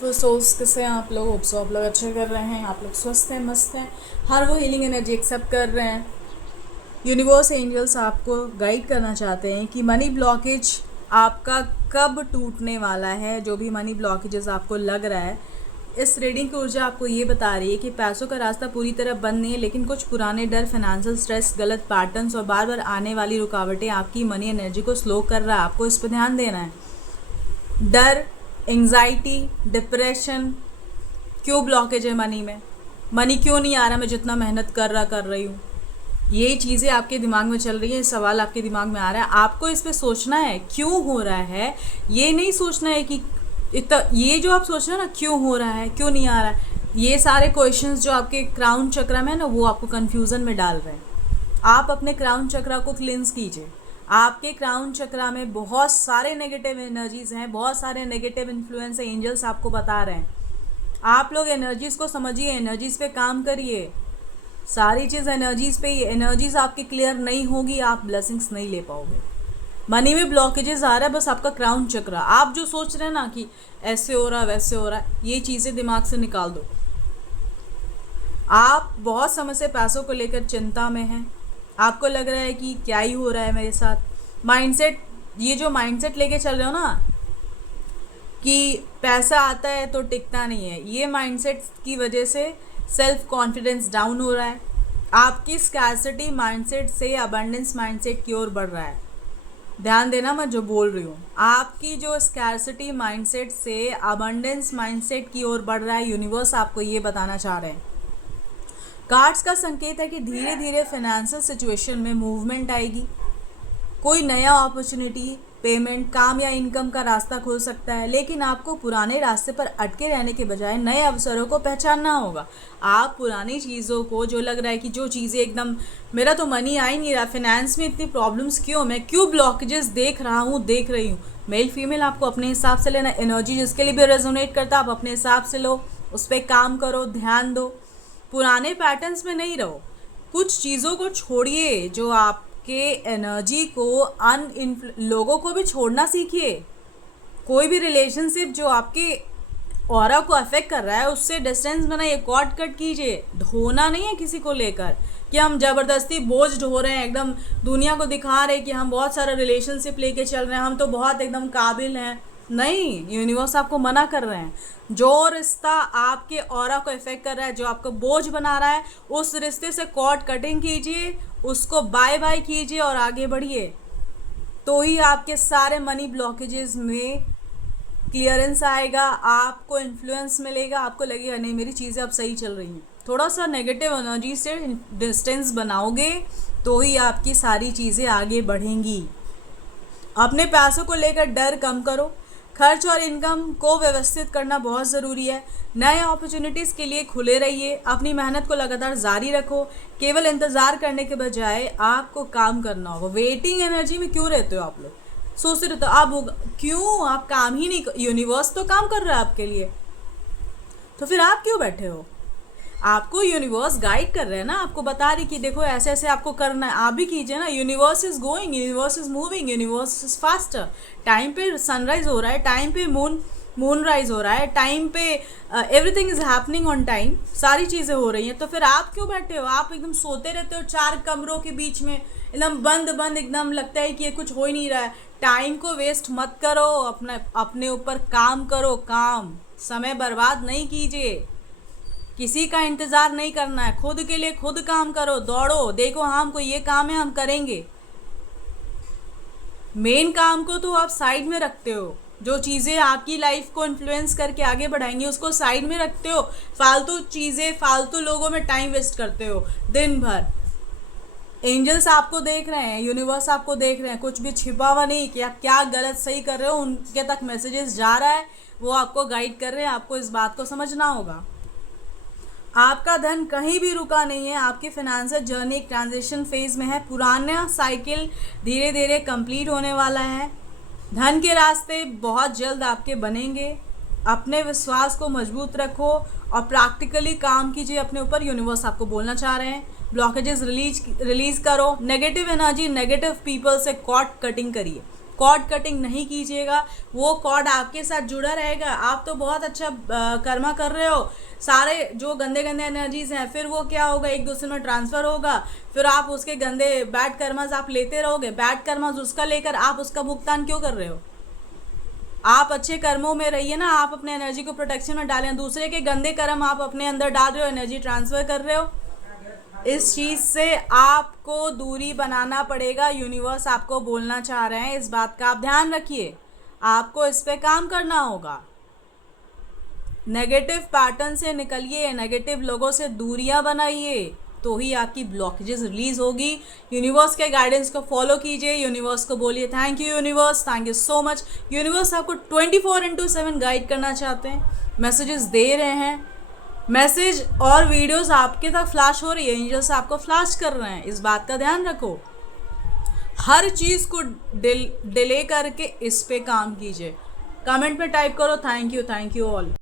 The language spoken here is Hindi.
तो सोर्स कैसे हैं आप लोग? होप सो आप लोग अच्छे कर रहे हैं, आप लोग स्वस्थ हैं, मस्त हैं, हर वो हीलिंग एनर्जी एक्सेप्ट कर रहे हैं। यूनिवर्स एंजल्स आपको गाइड करना चाहते हैं कि मनी ब्लॉकेज आपका कब टूटने वाला है। जो भी मनी ब्लॉकेजेस आपको लग रहा है, इस रीडिंग की ऊर्जा आपको ये बता रही है कि पैसों का रास्ता पूरी तरह बंद नहीं है, लेकिन कुछ पुराने डर, फाइनेंशियल स्ट्रेस, गलत पैटर्न्स और बार बार आने वाली रुकावटें आपकी मनी एनर्जी को स्लो कर रहा है। आपको इस पर ध्यान देना है। डर, एंग्जाइटी, डिप्रेशन, क्यों ब्लॉकेज है मनी में, मनी क्यों नहीं आ रहा, मैं जितना मेहनत कर रही हूँ, ये चीज़ें आपके दिमाग में चल रही है, सवाल आपके दिमाग में आ रहा है। आपको इस पे सोचना है क्यों हो रहा है। ये नहीं सोचना है कि इतना, ये जो आप सोच रहे हो ना क्यों हो रहा है, क्यों नहीं आ रहा है, ये सारे क्वेश्चंस जो आपके क्राउन चक्र में है ना, वो आपको कन्फ्यूज़न में डाल रहे हैं। आप अपने क्राउन चक्रा को क्लिंस कीजिए। आपके क्राउन चक्रा में बहुत सारे नेगेटिव एनर्जीज हैं, बहुत सारे नेगेटिव इन्फ्लुएंस एंजल्स आपको बता रहे हैं। आप लोग एनर्जीज को समझिए, एनर्जीज पे काम करिए। सारी चीज़ एनर्जीज पे ही, एनर्जीज आपकी क्लियर नहीं होगी, आप ब्लेसिंग्स नहीं ले पाओगे। मनी में ब्लॉकेजेस आ रहा है, बस आपका क्राउन चक्र। आप जो सोच रहे हैं ना कि ऐसे हो रहा है वैसे हो रहा है, ये चीज़ें दिमाग से निकाल दो। आप बहुत समय से पैसों को लेकर चिंता में हैं। आपको लग रहा है कि क्या ही हो रहा है मेरे साथ। माइंडसेट, ये जो माइंडसेट लेके चल रहे हो ना कि पैसा आता है तो टिकता नहीं है, ये माइंडसेट की वजह से सेल्फ कॉन्फिडेंस डाउन हो रहा है। आपकी स्कैर्सिटी माइंडसेट से अबंडेंस माइंडसेट की ओर बढ़ रहा है। ध्यान देना मैं जो बोल रही हूँ, आपकी जो स्कैर्सिटी माइंडसेट से अबंडेंस माइंडसेट की ओर बढ़ रहा है, यूनिवर्स आपको ये बताना चाह रहे हैं। कार्ड्स का संकेत है कि धीरे धीरे फाइनेंशियल सिचुएशन में मूवमेंट आएगी। कोई नया अपॉर्चुनिटी, पेमेंट, काम या इनकम का रास्ता खुल सकता है, लेकिन आपको पुराने रास्ते पर अटके रहने के बजाय नए अवसरों को पहचानना होगा। आप पुरानी चीज़ों को, जो लग रहा है कि जो चीज़ें एकदम मेरा तो मनी आ ही नहीं रहा, फाइनेंस में इतनी प्रॉब्लम्स क्यों, मैं क्यों ब्लॉकेजेस देख रहा हूँ, देख रही हूँ। मेल फीमेल आपको अपने हिसाब से लेना। एनर्जी जिसके लिए भी रेजोनेट करता है आप अपने हिसाब से लो, उस पर काम करो, ध्यान दो। पुराने पैटर्न्स में नहीं रहो। कुछ चीज़ों को छोड़िए जो आपके एनर्जी को लोगों को भी छोड़ना सीखिए। कोई भी रिलेशनशिप जो आपके ऑरा को अफेक्ट कर रहा है, उससे डिस्टेंस बनाइए, कॉर्ड कट कीजिए। ढोना नहीं है किसी को लेकर कि हम ज़बरदस्ती बोझ ढो रहे हैं, एकदम दुनिया को दिखा रहे हैं कि हम बहुत सारा रिलेशनशिप लेके चल रहे हैं, हम तो बहुत एकदम काबिल हैं। नहीं, यूनिवर्स आपको मना कर रहे हैं। जो रिश्ता आपके ऑरा को इफेक्ट कर रहा है, जो आपको बोझ बना रहा है, उस रिश्ते से कॉर्ड कटिंग कीजिए, उसको बाय बाय कीजिए और आगे बढ़िए। तो ही आपके सारे मनी ब्लॉकेजेस में क्लियरेंस आएगा, आपको इन्फ्लुएंस मिलेगा, आपको लगेगा नहीं मेरी चीज़ें अब सही चल रही हैं। थोड़ा सा नेगेटिव एनर्जी से डिस्टेंस बनाओगे तो ही आपकी सारी चीज़ें आगे बढ़ेंगी। अपने पैसों को लेकर डर कम करो। खर्च और इनकम को व्यवस्थित करना बहुत ज़रूरी है। नए अपॉर्चुनिटीज़ के लिए खुले रहिए। अपनी मेहनत को लगातार जारी रखो। केवल इंतज़ार करने के बजाय आपको काम करना होगा। वेटिंग एनर्जी में क्यों रहते हो आप लोग? सोचते रहते हो आप होगा, क्यों आप काम ही नहीं, यूनिवर्स तो काम कर रहा है आपके लिए, तो फिर आप क्यों बैठे हो? आपको यूनिवर्स गाइड कर रहे हैं ना, आपको बता रही कि देखो ऐसे ऐसे आपको करना है, आप भी कीजिए ना। Universe is going, universe is moving, universe is faster. Time पे सनराइज हो रहा है, टाइम पे मून राइज हो रहा है, टाइम पे everything is happening on time. सारी चीज़ें हो रही हैं, तो फिर आप क्यों बैठे हो? आप एकदम सोते रहते हो चार कमरों के बीच में, एकदम बंद बंद, एकदम लगता है कि ये कुछ हो ही नहीं रहा है। टाइम को वेस्ट मत करो, अपने ऊपर काम करो। काम, समय बर्बाद नहीं कीजिए, किसी का इंतज़ार नहीं करना है। खुद के लिए खुद काम करो, दौड़ो, देखो हाँ हमको ये काम है, हम करेंगे। मेन काम को तो आप साइड में रखते हो, जो चीज़ें आपकी लाइफ को इन्फ्लुएंस करके आगे बढ़ाएंगी उसको साइड में रखते हो। फालतू चीज़ें, फालतू लोगों में टाइम वेस्ट करते हो दिन भर। एंजल्स आपको देख रहे हैं, यूनिवर्स आपको देख रहे हैं, कुछ भी छिपा हुआ नहीं कि आप क्या गलत सही कर रहे हो, उनके तक मैसेजेस जा रहा है, वो आपको गाइड कर रहे हैं। आपको इस बात को समझना होगा। आपका धन कहीं भी रुका नहीं है। आपकी फाइनेंशियल जर्नी एक ट्रांजिशन फेज में है। पुराना साइकिल धीरे धीरे कंप्लीट होने वाला है। धन के रास्ते बहुत जल्द आपके बनेंगे। अपने विश्वास को मजबूत रखो और प्रैक्टिकली काम कीजिए अपने ऊपर। यूनिवर्स आपको बोलना चाह रहे हैं, ब्लॉकेजेस रिलीज करो। नेगेटिव एनर्जी, नेगेटिव पीपल से कॉर्ड कटिंग करिए। कॉर्ड कटिंग नहीं कीजिएगा, वो कॉर्ड आपके साथ जुड़ा रहेगा। आप तो बहुत अच्छा कर्मा कर रहे हो, सारे जो गंदे गंदे एनर्जीज हैं फिर वो क्या होगा, एक दूसरे में ट्रांसफर होगा, फिर आप उसके गंदे बैड कर्मास आप लेते रहोगे। बैड कर्मास उसका लेकर आप उसका भुगतान क्यों कर रहे हो? आप अच्छे कर्मों में रहिए ना, आप अपने एनर्जी को प्रोटेक्शन में डालें। दूसरे के गंदे कर्म आप अपने अंदर डाल रहे हो, एनर्जी ट्रांसफर कर रहे हो। इस चीज़ से आपको दूरी बनाना पड़ेगा। यूनिवर्स आपको बोलना चाह रहे हैं, इस बात का आप ध्यान रखिए। आपको इस पे काम करना होगा। नेगेटिव पैटर्न से निकलिए, नेगेटिव लोगों से दूरियां बनाइए, तो ही आपकी ब्लॉकेजेस रिलीज होगी। यूनिवर्स के गाइडेंस को फॉलो कीजिए, यूनिवर्स को बोलिए thank you universe, thank you so much. Universe आपको 24/7 गाइड करना चाहते हैं, मैसेजेस दे रहे हैं। मैसेज और वीडियोस आपके तक फ्लैश हो रही है, एंजल्स आपको फ्लैश कर रहे हैं, इस बात का ध्यान रखो। हर चीज़ को डिले करके इस पे काम कीजिए। कमेंट में टाइप करो थैंक यू ऑल।